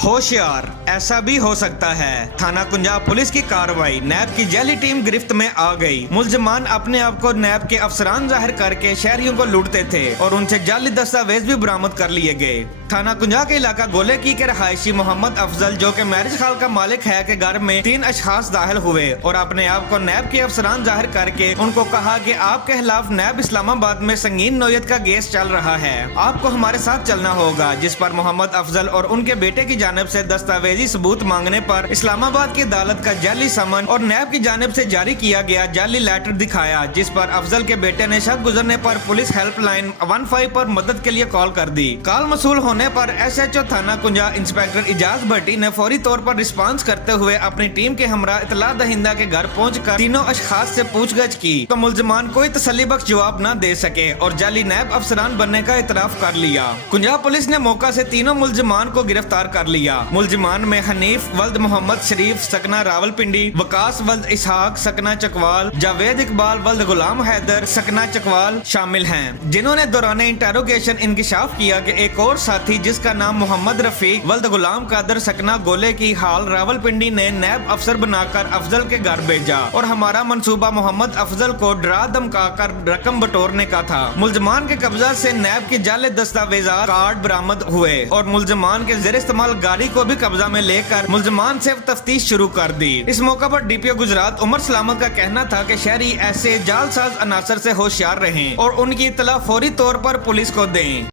होशियार, ऐसा भी हो सकता है। थाना कुंजा पुलिस की कार्रवाई, नैब की जाली टीम गिरफ्त में आ गई। मुलजमान अपने आप को नैब के अफसरान जाहिर करके शहरियों को लूटते थे और उनसे जाली दस्तावेज भी बरामद कर लिए गए। थाना कुंजा के इलाका गोले की के रहायशी मोहम्मद अफजल, जो कि मैरिज हॉल का मालिक है, के घर में 3 अशखास दाखिल हुए और अपने आप को नैब के अफसरान जाहिर करके उनको कहा कि आपके खिलाफ नैब इस्लामाबाद में संगीन नौयत का केस चल रहा है, आपको हमारे साथ चलना होगा। जिस पर मोहम्मद अफजल और उनके बेटे की जानिब से दस्तावेजी सबूत मांगने पर इस्लामाबाद की अदालत का जाली समन और नैब की जानिब से जारी किया गया जाली लेटर दिखाया, जिस पर अफजल के बेटे ने शक गुजरने पर पुलिस हेल्पलाइन 15 पर मदद के लिए कॉल कर दी। कॉल मसूल होने पर SHO थाना कुंजा इंस्पेक्टर इजाज भट्टी ने फौरी तौर पर रिस्पांस करते हुए अपनी टीम के हमरा इतला दहिंदा के घर पहुंचकर तीनों अशखास से पूछगछ की, तो मुलजमान कोई तसल्ली बख्श जवाब न दे सके और जाली नैब अफसरान बनने का इतराफ कर लिया। कुंजा पुलिस ने मौका से तीनों मुलजमान को गिरफ्तार कर लिया। मुलजमान में हनीफ वल्द मोहम्मद शरीफ सकना रावलपिंडी, वकास वल्द इसहाक सकना चकवाल, जावेद इकबाल वल्द गुलाम हैदर सकना चकवाल शामिल हैं, जिन्होंने दौरान इंटेरोगेशन इंकशाफ किया कि एक और साथी जिसका नाम मोहम्मद रफीक वल्द गुलाम कादर सकना गोले की हाल रावलपिंडी ने नैब अफसर बनाकर अफजल के घर भेजा और हमारा मंसूबा मोहम्मद अफजल को डरा धमका कर रकम बटोरने का था। मुलजमान के कब्जा से नैब के जाले दस्तावेजात कार्ड बरामद हुए और मुलजमान के जेर इस्तेमाल गाड़ी को भी कब्जा में लेकर मुलजमान से तफ्तीश शुरू कर दी। इस मौका पर DPO गुजरात उमर सलामत का कहना था कि शहरी ऐसे जालसाज अनासर से होशियार रहें और उनकी इत्तला फौरी तौर पर पुलिस को दें।